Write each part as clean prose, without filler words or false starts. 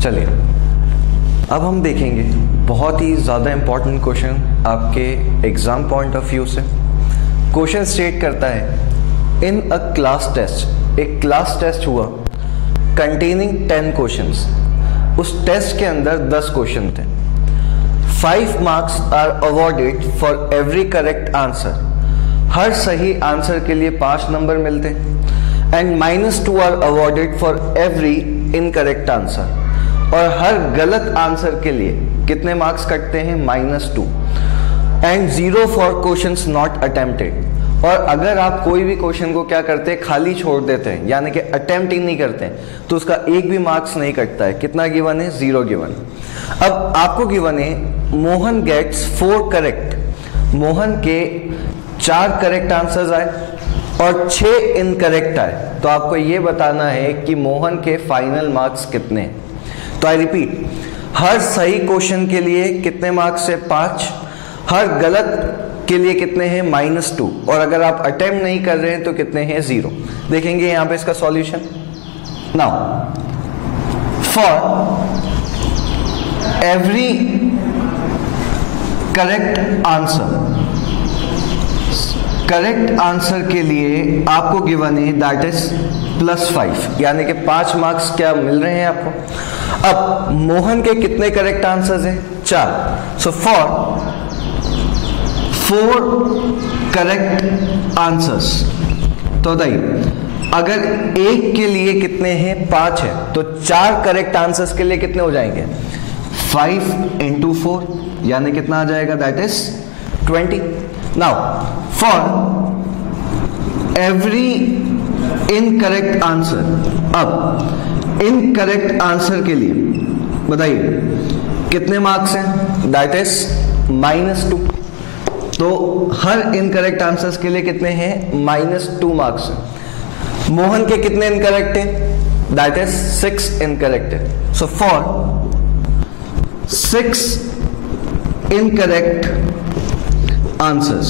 चलिए अब हम देखेंगे बहुत ही ज़्यादा इम्पॉर्टेंट क्वेश्चन आपके एग्जाम पॉइंट ऑफ व्यू से। क्वेश्चन स्टेट करता है इन अ क्लास टेस्ट, एक क्लास टेस्ट हुआ कंटेनिंग 10 क्वेश्चंस। उस टेस्ट के अंदर 10 क्वेश्चन थे। 5 marks are awarded for every correct answer. हर सही आंसर के लिए 5 नंबर मिलते हैं and -2 are awarded for every incorrect answer. और हर गलत आंसर के लिए कितने मार्क्स कटते हैं? -2 and 0 for questions not attempted. और अगर आप कोई भी क्वेश्चन को क्या करते हैं, खाली छोड़ देते हैं, यानी कि अटेम्प्ट ही नहीं करते हैं, तो उसका एक भी मार्क्स नहीं कटता है। कितना गिवन है? 0 गिवन। अब आपको गिवन है मोहन गेट्स 4 करेक्ट। मोहन के 4 करेक्ट आंसर्स आए और 6 इनकरेक्ट आए, तो आपको यह बताना है कि मोहन के फाइनल मार्क्स कितने हैं। तो आई रिपीट, हर सही क्वेश्चन के लिए कितने मार्क्स है? 5। हर गलत के लिए कितने हैं? -2। और अगर आप अटेम्प्ट नहीं कर रहे हैं तो कितने हैं? 0। देखेंगे यहां पे इसका solution. Now for every correct answer के लिए आपको गिवन है दैट इज +5, यानी कि 5 मार्क्स क्या मिल रहे हैं आपको। अब मोहन के कितने करेक्ट आंसर्स हैं? 4। सो फॉर 4 करेक्ट आंसर्स, तो बताइए अगर एक के लिए कितने हैं? 5 है, तो 4 करेक्ट आंसर्स के लिए कितने हो जाएंगे? 5 × 4, यानी कितना आ जाएगा? That is 20। Now for every incorrect answer, अब इनकरेक्ट आंसर के लिए बताइए कितने मार्क्स हैं? That is -2। तो हर इनकरेक्ट आंसर्स के लिए कितने हैं? -2 मार्क्स हैं। मोहन के कितने इनकरेक्ट हैं? दैट इज 6 इनकरेक्ट है। सो फॉर 6 इनकरेक्ट आंसर्स,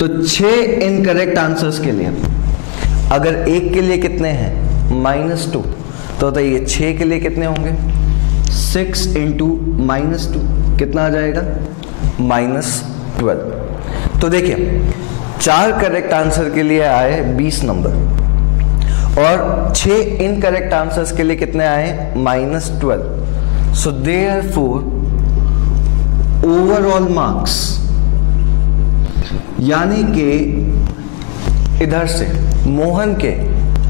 तो 6 इनकरेक्ट आंसर्स के लिए अगर एक के लिए कितने हैं? -2, तो बताइए 6 के लिए कितने होंगे? 6 × -2 कितना आ जाएगा? -12। तो देखिए 4 करेक्ट आंसर के लिए आए 20 नंबर और 6 इनकरेक्ट आंसर्स के लिए कितने आए? -12। सो देयरफॉर ओवरऑल मार्क्स, यानी कि इधर से मोहन के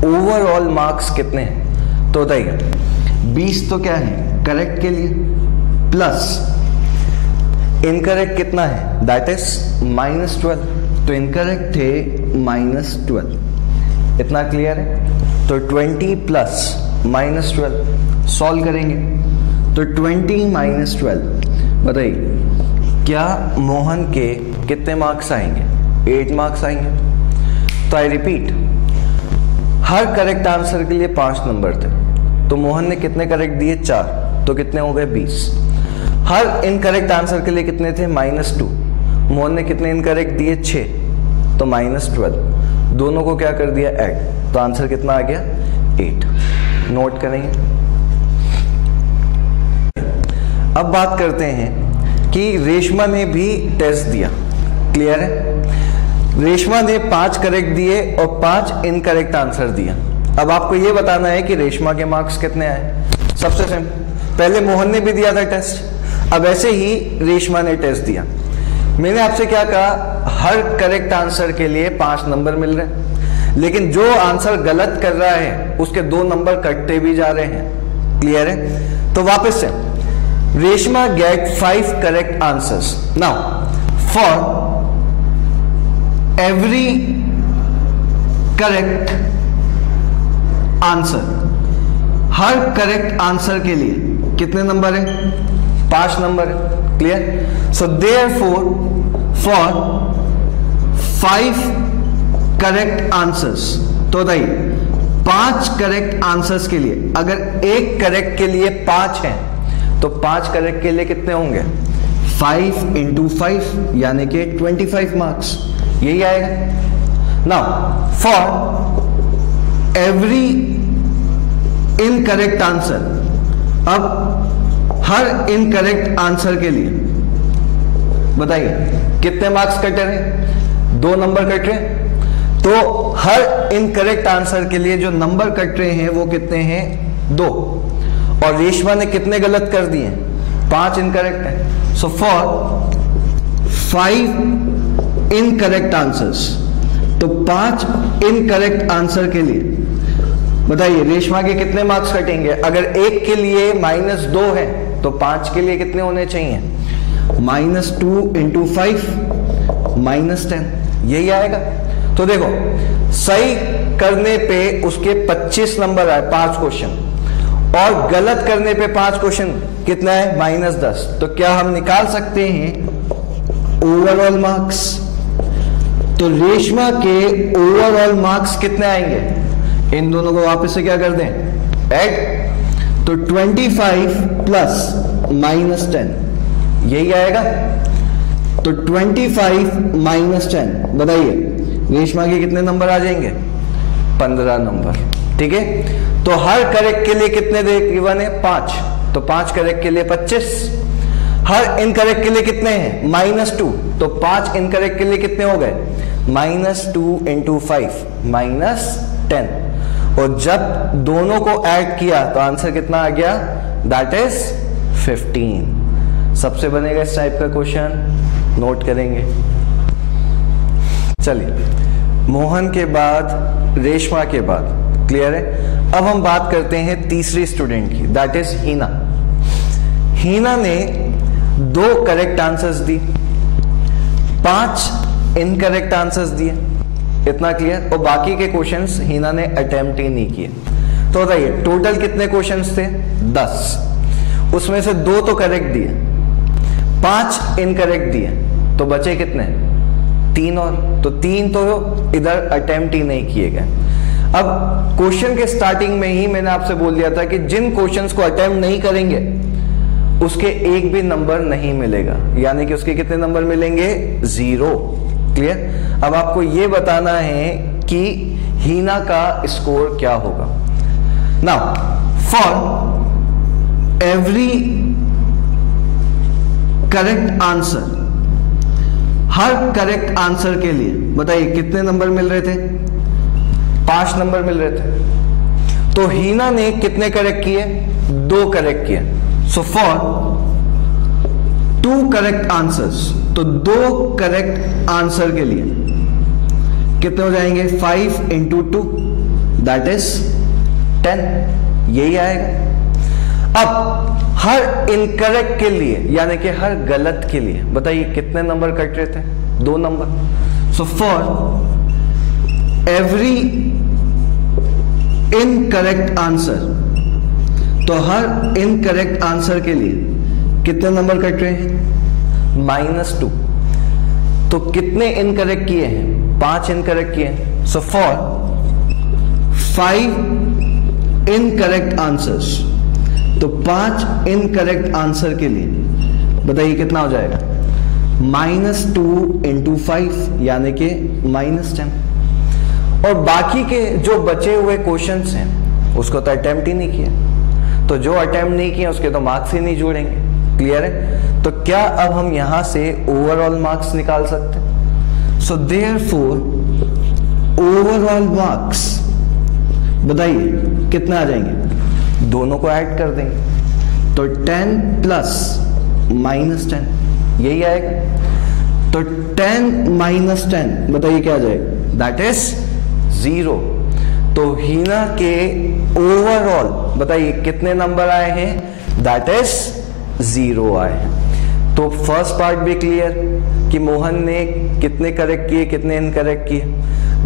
ओवरऑल मार्क्स कितने हैं? तो बताइए 20 तो क्या है? करेक्ट के लिए, प्लस इनकरेक्ट कितना है? That is -12। तो इनकरेक्ट थे -12। इतना क्लियर है? तो 20 + -12 सॉल्व करेंगे तो 20 - 12, बताइए क्या मोहन के कितने मार्क्स आएंगे? 8 मार्क्स आएंगे। तो I repeat, her correct answer के लिए 5 नंबर थे, तो मोहन ने कितने करेक्ट दिए? 4, तो कितने हो गए? 20। हर इनकरेक्ट आंसर के लिए कितने थे? -2। मोहन ने कितने इनकरेक्ट दिए? 6, तो -12। दोनों को क्या कर दिया? ऐड, तो आंसर कितना आ गया? 8। नोट करेंगे। अब बात करते हैं कि रेशमा ने भी टेस्ट दिया। क्लियर है? रेशमा ने 5 करेक्ट दिए और 5 इनकरेक्ट आंसर दिया। अब आपको यह बताना है कि रेशमा के मार्क्स कितने आए। सबसे सिंपल, पहले मोहन ने भी दिया था टेस्ट, अब ऐसे ही रेशमा ने टेस्ट दिया। मैंने आपसे क्या कहा? हर करेक्ट आंसर के लिए 5 नंबर मिल रहे हैं, लेकिन जो आंसर गलत कर रहा है उसके 2 नंबर कटते भी जा रहे हैं। क्लियर है? तो वापस से, Reshma get 5 correct answers. Now for every correct answer, हर करेक्ट आंसर के लिए कितने नंबर है? 5 नंबर है। Clear? So therefore for 5 correct answers, तो बताइए 5 करेक्ट आंसर्स के लिए अगर एक करेक्ट के लिए 5 है, तो 5 करेक्ट के लिए कितने होंगे? 5 × 5, यानी कि 25 मार्क्स। यही आएगा। Now for every incorrect answer, अब हर इनकरेक्ट आंसर के लिए बताइए कितने मार्क्स कट रहे हैं? 2 नंबर कट रहे हैं। तो हर इनकरेक्ट आंसर के लिए जो नंबर कट रहे हैं वो कितने हैं? 2। और रेशमा ने कितने गलत कर दिए? 5 इनकरेक्ट है। सो फॉर 5 इनकरेक्ट आंसर्स, तो 5 इनकरेक्ट आंसर के लिए बताइए रेशमा के कितने मार्क्स कटेंगे? अगर एक के लिए -2 है तो 5 के लिए कितने होने चाहिए? -2 × 5 -10, यही आएगा। तो देखो सही करने पे उसके 25 नंबर आए 5 क्वेश्चन, और गलत करने पे 5 क्वेश्चन कितना है? -10। तो क्या हम निकाल सकते हैं ओवरऑल मार्क्स? तो रेशमा के ओवरऑल मार्क्स कितने आएंगे? इन दोनों को वापस से क्या कर दें? ऐड। तो 25 + -10 यही आएगा। तो 25 - 10 बताइए रेशमा के कितने नंबर आ जाएंगे? 15 नंबर। ठीक है। तो हर करेक्ट के लिए कितने गिवन है? 5। तो 5 करेक्ट के लिए 25। हर इनकरेक्ट के लिए कितने हैं? -2। तो 5 इनकरेक्ट के लिए कितने हो गए? -2 × 5 -10। और जब दोनों को ऐड किया तो आंसर कितना आ गया? That is 15। सबसे बनेगा इस टाइप का क्वेश्चन, नोट करेंगे। चलिए, मोहन के बाद रेशमा के बाद क्लियर है। अब हम बात करते हैं तीसरी स्टूडेंट की, दैट इज हीना। हीना ने 2 करेक्ट आंसर्स दी, 5 इनकरेक्ट आंसर्स दिए, इतना क्लियर। और बाकी के क्वेश्चंस हीना ने अटेम्प्ट ही नहीं किए। तो बताइए टोटल कितने क्वेश्चंस थे? 10। उसमें से 2 तो करेक्ट दिए, 5 इनकरेक्ट दिए, तो बचे कितने? 3 और। तो 3 तो इधर अटेम्प्ट ही नहीं किए गए। अब क्वेश्चन के स्टार्टिंग में ही मैंने आपसे बोल दिया था कि जिन क्वेश्चंस को अटेम्प्ट नहीं करेंगे उसके एक भी नंबर नहीं मिलेगा, यानी कि उसके कितने नंबर मिलेंगे? 0। क्लियर। अब आपको यह बताना है कि हीना का स्कोर क्या होगा। Now for every correct answer, हर करेक्ट आंसर के लिए बताइए कितने नंबर मिल रहे थे? 5 नंबर मिल रहे थे। तो हीना ने कितने करेक्ट किए? 2 करेक्ट किए। सो फॉर 2 करेक्ट आंसर्स, तो 2 करेक्ट आंसर के लिए कितने हो जाएंगे? 5 × 2 दैट इज 10, यही आएगा। अब हर इनकरेक्ट के लिए यानी कि हर गलत के लिए बताइए कितने नंबर कट रहे थे? 2 number. So for every incorrect answer, तो हर इनकरेक्ट आंसर के लिए कितने नंबर कट रहे हैं? -2। तो कितने इनकरेक्ट किए हैं? 5 इनकरेक्ट किए हैं। सो फॉर 5 इनकरेक्ट आंसर्स, तो 5 इनकरेक्ट आंसर के लिए बताइए कितना हो जाएगा? -2 × 5 यानी कि -10। और बाकी के जो बचे हुए क्वेश्चंस हैं उसको तो अटेम्प्ट ही नहीं किया, तो जो अटेम्प्ट नहीं किया उसके तो मार्क्स ही नहीं जोड़ेंगे। क्लियर है। तो क्या अब हम यहां से ओवरऑल मार्क्स निकाल सकते हैं? सो देयरफॉर ओवरऑल मार्क्स बताइए कितना आ जाएंगे? दोनों को ऐड कर देंगे, तो 10 + -10 यही आएगा। तो 10 - 10 बताइए क्या आ जाएगा? That is 0। तो हीना के ओवरऑल बताइए कितने नंबर आए हैं? दैट इज 0 आए हैं। तो फर्स्ट पार्ट भी क्लियर कि मोहन ने कितने करेक्ट किए, कितने इनकरेक्ट किए।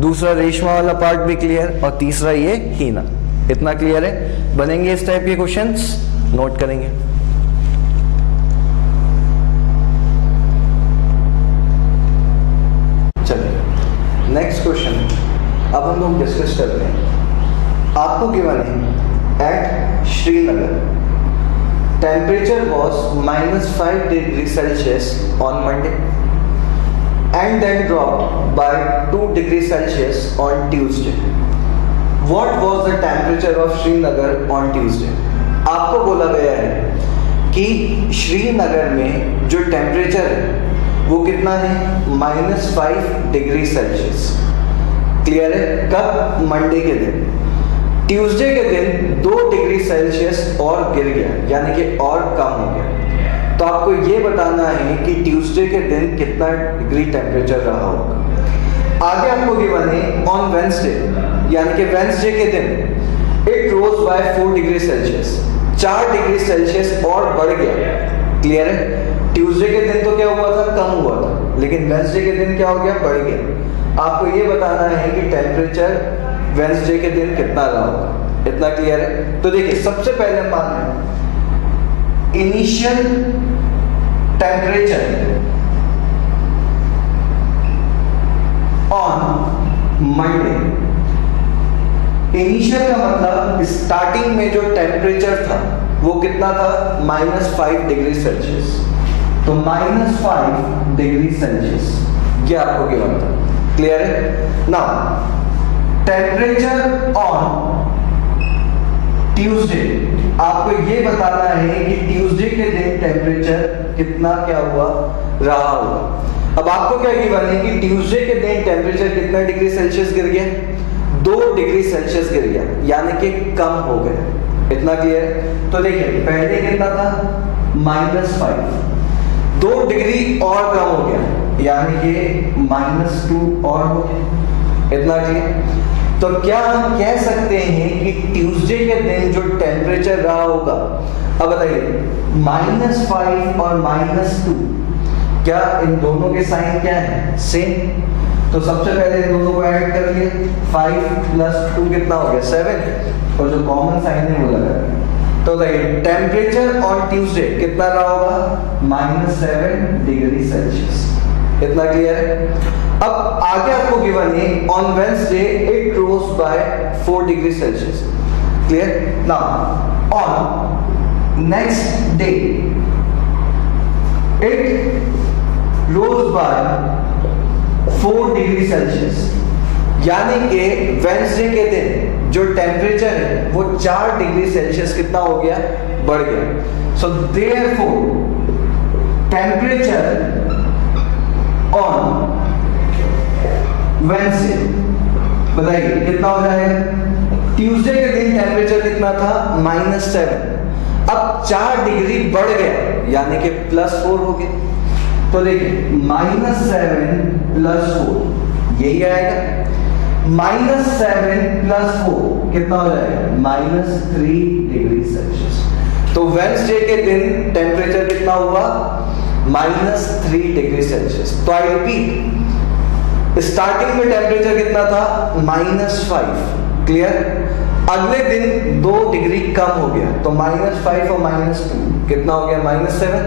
दूसरा रेशमा वाला पार्ट भी क्लियर, और तीसरा ये हीना। इतना क्लियर है। बनेंगे इस टाइप के क्वेश्चंस, नोट करेंगे। चलिए नेक्स्ट क्वेश्चन अब हम लोग डिस्कस करते हैं। आपको गिवन है eight Srinagar temperature was -5 degrees Celsius on Monday and then dropped by 2 degrees Celsius on Tuesday. What was the temperature of Srinagar on Tuesday? आपको बोला गया कि श्रीनगर में जो टेम्परेचर है वो कितना है, -5 डिग्री सेल्सियस। क्लियर है? कब? मंडे के दिन। ट्यूसडे के दिन 2 डिग्री सेल्सियस और गिर गया, यानी कि और कम हो गया। तो आपको ये बताना है कि ट्यूसडे के दिन कितना डिग्री टेम्परेचर रहा होगा। आगे आपको गिवन है ऑन वेंसडे, यानी कि वेंसडे के दिन it rose by 4 degree Celsius, 4 degree Celsius और बढ़ गया। क्लियर है? ट्यूसडे के दिन तो क्या हुआ था, कम हुआ था, लेकिन वेंसडे के दिन क्या हो गया, बढ़ गया। आपको ये बताना है कि टेम्परेचर वेंसडे के दिन कितना रहा होगा। इतना क्लियर है? तो देखिए, सबसे पहले हम मान लें initial temperature on Monday. Initial का मतलब स्टार्टिंग में जो टेम्परेचर था वो कितना था, -5 डिग्री सेल्सियस। तो -5 डिग्री सेल्सियस ये आपको गिवन था। क्लियर है? नाउ टेम्परेचर ऑन ट्यूसडे, आपको ये बताना है कि ट्यूसडे के दिन टेम्परेचर कितना क्या हुआ, रहा होगा। अब आपको क्या गिवन है कि ट्यूसडे के दिन टेम्परेचर कितना डिग्री सेल्सियस गिर गया, 2 डिग्री सेल्सियस गिर गया, यानी कि कम हो गया। इतना क्लियर है? तो देखिए, पहले कितना था, -5, 2 डिग्री और कम हो गया, यानी कि -2 और हो गया। इतना क्लियर? तो क्या हम कह सकते हैं कि ट्यूसडे के दिन जो टेम्परेचर रहा होगा, अब बताइए -5 और -2, क्या इन दोनों के साइन क्या है, सेम? तो सबसे पहले इन दोनों को ऐड कर लिए, 5 + 2 कितना हो गया, 7, और जो कॉमन साइन है वो लगा दिया। तो देखिए, टेम्परेचर ऑन ट्यूसडे कितना रहा होगा, -7 डिग्री सेल्सियस। इतना क्लियर है? अब आगे आपको गिवन है on Wednesday it rose by 4 degree Celsius. Clear? Now on next day it rose by 4 degree Celsius, यानी कि वेंसडे के दिन जो टेम्परेचर है वो 4 डिग्री सेल्सियस कितना हो गया, बढ़ गया। So therefore temperature on Wednesday, बताइए कितना हो जाएगा। ट्यूसडे के दिन टेम्परेचर कितना था, -7, अब 4 डिग्री बढ़ गया, यानी कि +4 हो गया। तो देखिए, -7 + 4 यही आएगा। -7 + 4 कितना हो जाएगा, -3 डिग्री सेल्सियस। तो वेंसडे के दिन टेम्परेचर कितना हुआ, -3 डिग्री सेल्सियस। तो आई रिपीट, स्टार्टिंग में टेम्परेचर कितना था, -5। क्लियर? अगले दिन 2 डिग्री कम हो गया, तो -5 और -2 कितना हो गया, -7।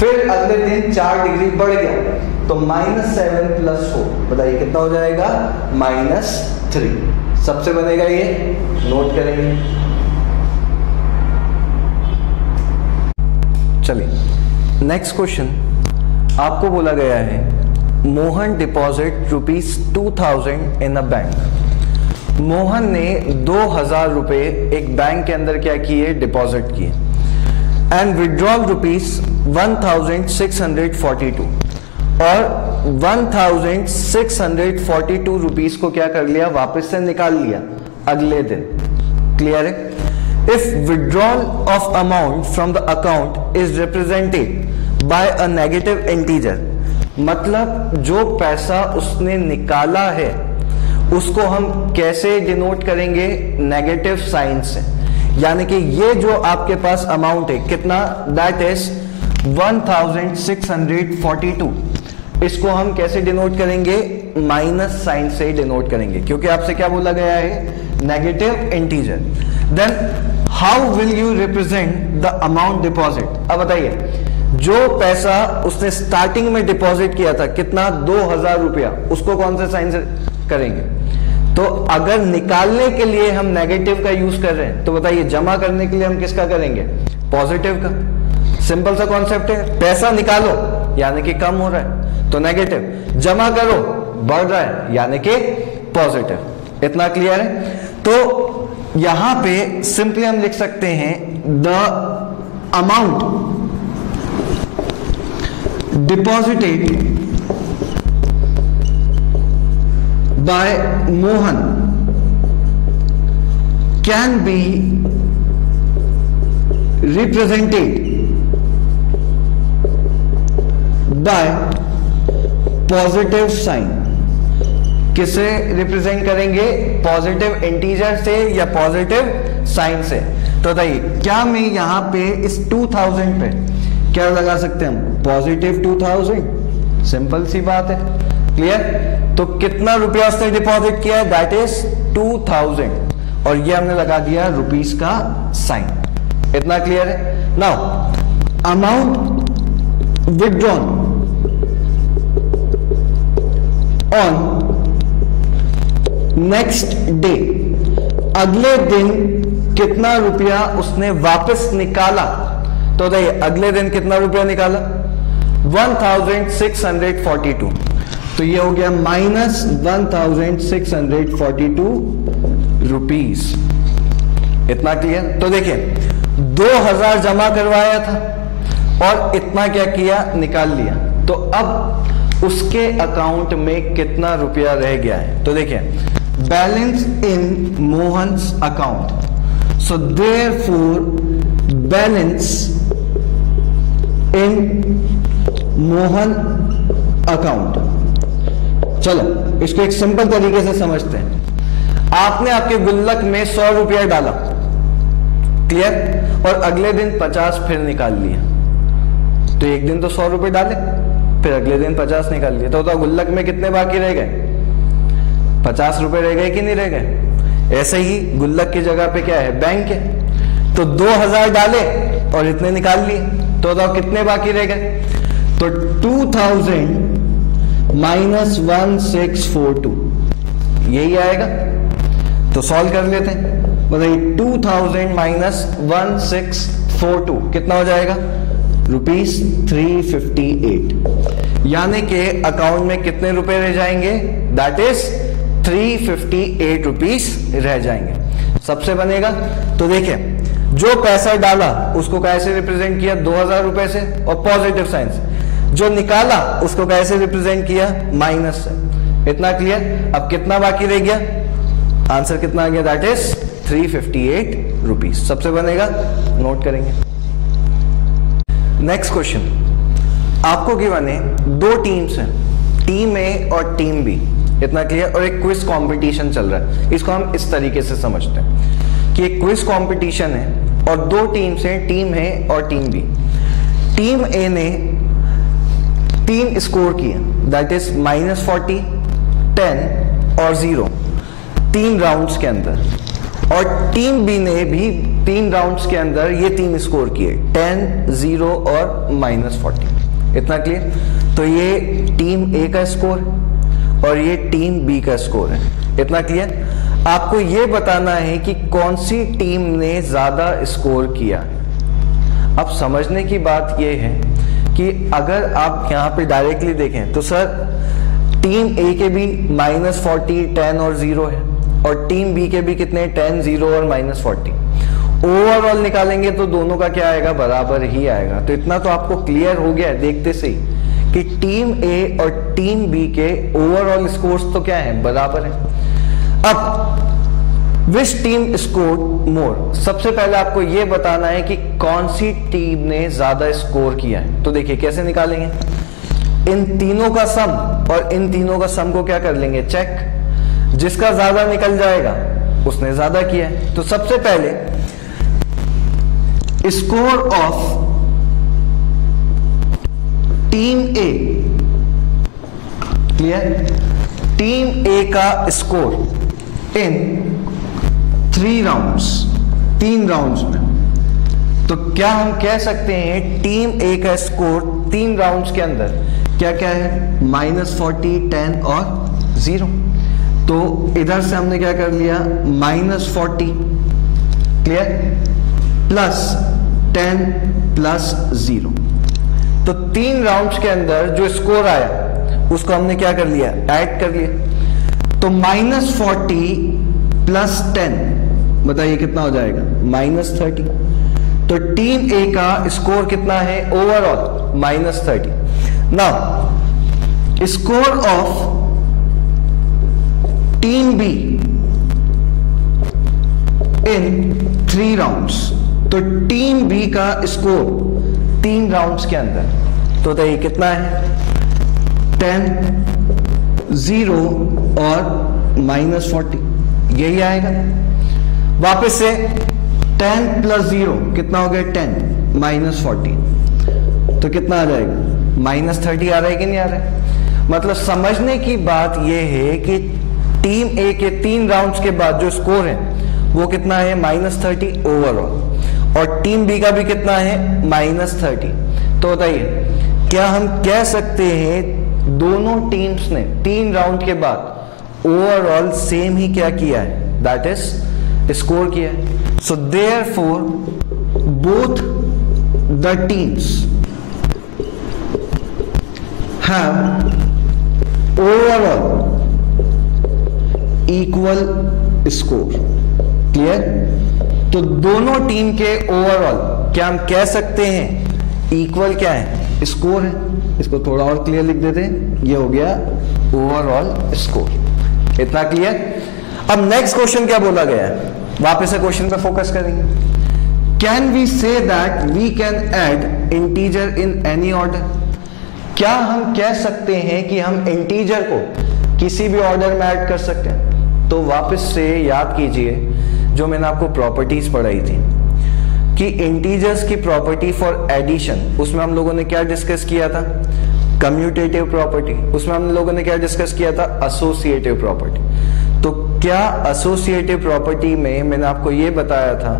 फिर अगले दिन 4 डिग्री बढ़ गया, तो -7 + 4 बताइए कितना हो जाएगा, -3। सबसे बनेगा ये, नोट करेंगे। चलिए नेक्स्ट क्वेश्चन, आपको बोला गया है Mohan deposit ₹2000 in a bank. Mohan ने 2000 रुपए एक बैंक के अंदर क्या किए, डिपॉजिट किए, एंड विड्रॉल ₹1642, और 1642 रुपीज को क्या कर लिया, वापस से निकाल लिया अगले दिन। क्लियर है? If withdrawal of amount from the account is represented by a negative integer, मतलब जो पैसा उसने निकाला है उसको हम कैसे डिनोट करेंगे, नेगेटिव साइन से। यानी कि ये जो आपके पास अमाउंट है कितना, दैट इज 1642, इसको हम कैसे डिनोट करेंगे, माइनस साइन से डिनोट करेंगे, क्योंकि आपसे क्या बोला गया है, negative integer. Then how will you represent the amount deposit. अब बताइए, जो पैसा उसने स्टार्टिंग में डिपॉजिट किया था कितना, 2000 रुपया, उसको कौन से साइन से करेंगे। तो अगर निकालने के लिए हम नेगेटिव का यूज कर रहे हैं, तो बताइए जमा करने के लिए हम किसका करेंगे, पॉजिटिव का। सिंपल सा कॉन्सेप्ट है, पैसा निकालो यानी कि कम हो रहा है तो नेगेटिव, जमा करो बढ़ रहा है यानी कि पॉजिटिव। इतना क्लियर है? तो यहां पे सिंपली हम लिख सकते हैं the amount deposited by Mohan can be represented by positive sign. किसे रिप्रेजेंट करेंगे? पॉजिटिव इंटीजर से या पॉजिटिव साइन से। तो बताइए क्या मैं यहां पे इस 2000 पे क्या लगा सकते हैं हम? पॉजिटिव 2000। सिंपल सी बात है, क्लियर? तो कितना रुपया उसने डिपॉजिट किया है? दैट इज 2000 और ये हमने लगा दिया रुपीस का साइन। इतना क्लियर है? Now amount withdrawn on next day, अगले दिन कितना रुपया उसने वापस निकाला? तो देखिए अगले दिन कितना रुपया निकाला? 1642। तो ये हो गया माइनस 1642 रुपीस। इतना क्लियर? तो देखिए 2000 जमा करवाया था और इतना क्या किया? निकाल लिया। तो अब उसके अकाउंट में कितना रुपया रह गया है? तो देखिए बैलेंस इन Mohan's account, so therefore balance इन मोहन अकाउंट। चलो इसको एक सिंपल तरीके से समझते हैं। आपने आपके गुल्लक में 100 रुपया डाला, क्लियर? और अगले दिन 50 फिर निकाल लिया। तो एक दिन तो 100 रुपए डाले, फिर अगले दिन 50 निकाल लिया। तो गुल्लक में कितने बाकी रह गए? 50 रुपए रह गए कि नहीं रह गए? ऐसे ही गुल्लक की जगह पे क्या है? बैंक है। तो 2000 डाले और इतने निकाल लिए, तो बताओ कितने बाकी रह गए? तो 2000 माइनस 1642 यही आएगा। तो सॉल्व कर लेते हैं। बताइए 2000 माइनस 1642 कितना हो जाएगा? रुपीस 358। यानी कि अकाउंट में कितने रुपए रह जाएंगे? दैट इज 358 रुपीस रह जाएंगे। सबसे बनेगा। तो देखिए जो पैसा डाला उसको कैसे रिप्रेजेंट किया? 2000 रुपए से और पॉजिटिव साइन से। जो निकाला उसको कैसे रिप्रेजेंट किया? माइनस से। इतना क्लियर? अब कितना बाकी रह गया? आंसर कितना आ गया? That is 358 rupees. सबसे बनेगा, नोट करेंगे। नेक्स्ट क्वेश्चन आपको गिवन है, दो टीम्स हैं, टीम ए और टीम बी। इतना क्लियर? और एक क्विज कंपटीशन चल रहा है। इसको हम इस तरीके से समझते हैं कि एक क्विज कंपटीशन है और दो टीम्स हैं, टीम ए और टीम बी। टीम ए ने 3 स्कोर किए, दैट इज -40, 10 और 0 3 राउंड्स के अंदर। और टीम बी ने भी 3 राउंड्स के अंदर ये 3 स्कोर किए, 10, 0 और -40। इतना क्लियर? तो ये टीम ए का स्कोर और ये टीम बी का स्कोर है। इतना क्लियर? आपको ये बताना है कि कौन सी टीम ने ज्यादा स्कोर किया। अब समझने की बात ये है कि अगर आप यहां पे डायरेक्टली देखें तो सर टीम ए के भी -40, 10 और 0 है और टीम बी के भी कितने? 10, 0 और -40। ओवरऑल निकालेंगे तो दोनों का क्या आएगा? बराबर ही आएगा। तो इतना तो आपको क्लियर हो गया है देखते से ही कि टीम ए और टीम बी के ओवरऑल स्कोर्स तो क्या है? बराबर है। अब विच टीम स्कोर्ड मोर, सबसे पहले आपको यह बताना है कि कौन सी टीम ने ज्यादा स्कोर किया है। तो देखिए कैसे निकालेंगे? इन तीनों का सम और इन तीनों का सम को क्या कर लेंगे? चेक। जिसका ज्यादा निकल जाएगा उसने ज्यादा किया है। तो सबसे पहले score of team A, clear? Team A का स्कोर इन 3 राउंड्स, 3 राउंड्स में। तो क्या हम कह सकते हैं टीम ए का स्कोर 3 राउंड्स के अंदर क्या क्या है? -40, 10 और 0। तो इधर से हमने क्या कर लिया? -40, क्लियर, +10 +0। तो 3 राउंड्स के अंदर जो स्कोर आया उसको हमने क्या कर लिया? ऐड कर लिया। तो -40 + 10 बताइए कितना हो जाएगा? -30। तो टीम ए का स्कोर कितना है overall? -30। Now score of team be in 3 rounds, तो टीम बी का स्कोर 3 राउंड्स के अंदर तो ये कितना है 10, 0 और -40, यही आएगा। वापस से 10 + 0 कितना हो गया 10 -40, तो कितना आ जाएगा -30 आ रहा है कि नहीं आ रहा है। मतलब समझने की बात यह है कि टीम ए के 3 राउंड्स के बाद जो स्कोर है वो कितना है -30 ओवरऑल, और टीम बी का भी कितना है -30। तो बताइए क्या हम कह सकते हैं दोनों टीम्स ने 3 राउंड के बाद ओवरऑल सेम ही क्या किया है, दैट इज स्कोर किया है। So therefore both the teams have overall equal score. Clear? तो दोनों टीम के ओवरऑल क्या हम कह सकते हैं इक्वल क्या है स्कोर है। इसको थोड़ा और क्लियर लिख देते हैं, ये हो गया ओवरऑल स्कोर। इतना क्लियर? अब नेक्स्ट क्वेश्चन क्या बोला गया है, वापस से क्वेश्चन पे फोकस करेंगे। Can we say that we can add integer in any order? क्या हम कह सकते हैं कि हम इंटीजर को किसी भी ऑर्डर में ऐड कर सकते हैं? तो वापस से याद कीजिए जो मैंने आपको प्रॉपर्टीज पढ़ाई थी कि इंटीजर्स की प्रॉपर्टी फॉर एडिशन, उसमें हम लोगों ने क्या डिस्कस किया था, कम्यूटेटिव प्रॉपर्टी। उसमें हम लोगों ने क्या डिस्कस किया था, एसोसिएटिव प्रॉपर्टी। तो क्या एसोसिएटिव प्रॉपर्टी में मैंने आपको यह बताया था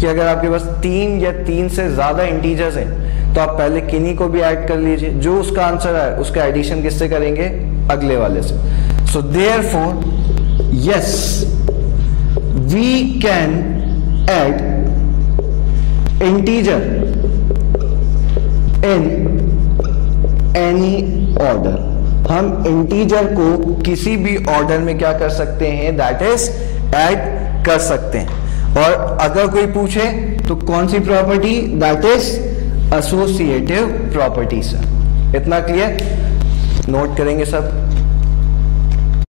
कि अगर आपके पास 3 या 3 से ज्यादा इंटीजर्स हैं तो आप पहले किन्हीं को भी ऐड कर लीजिए, जो उसका आंसर है उसका एडिशन किससे करेंगे, अगले वाले से। So therefore yes we can add integer in any order. हम इंटीजर को किसी भी ऑर्डर में क्या कर सकते हैं, दैट इज ऐड कर सकते हैं। और अगर कोई पूछे तो कौन सी property, that is associative property. Sir इतना क्लियर? नोट करेंगे सब।